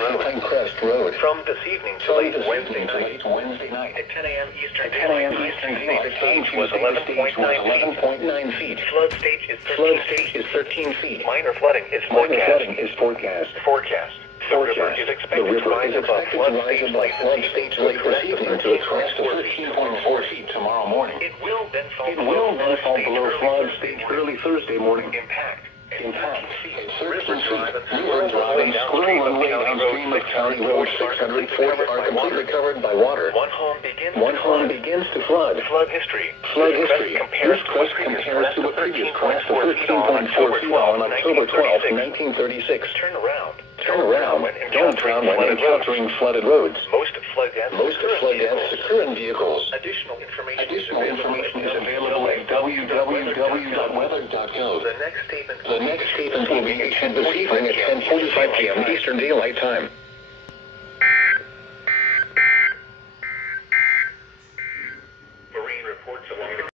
Pinecrest Road. From this evening to late Wednesday night. At 10 a.m. Eastern Daylight Time, the stage was 11.9 feet. Flood stage is 13 feet. Minor flooding is forecast. The river is expected to rise above flood stage late this evening to a crest of 13.4 feet tomorrow morning. It will then fall below flood stage early Thursday morning. Impact. Certain River Drive and Squirrel Runway downstream of County Road 640 are completely covered by water. One home begins to flood. Flood history. This crest compares to a previous crest of 13.4 feet on October 12, 1936. Turn around. Don't drown when encountering flooded roads. Most flood deaths occur in vehicles. Additional information is available at www.weather.gov. The next statement will be issued this evening at 10:45 p.m. Eastern Daylight Time.